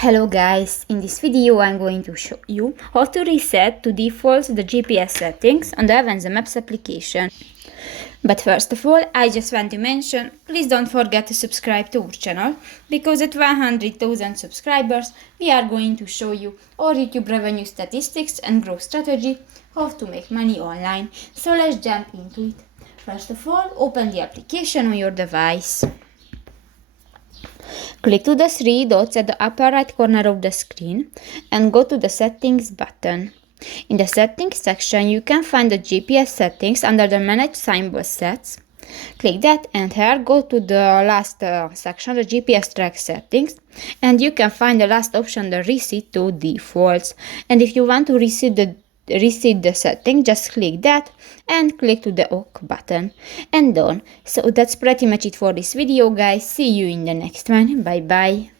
Hello guys, in this video I'm going to show you how to reset to default the GPS settings on the Avenza Maps application. But first of all, I just want to mention, please don't forget to subscribe to our channel, because at 100,000 subscribers we are going to show you our YouTube revenue statistics and growth strategy, how to make money online. So let's jump into it. First of all, open the application on your device. Click to the three dots at the upper right corner of the screen and go to the Settings button. In the Settings section, you can find the GPS settings under the Manage Symbol Sets. Click that and here go to the last section, the GPS track settings, and you can find the last option, the Reset to Defaults. And if you want to reset the setting, just click that and click to the OK button and done. So that's pretty much it for this video, guys. See you in the next one. Bye bye.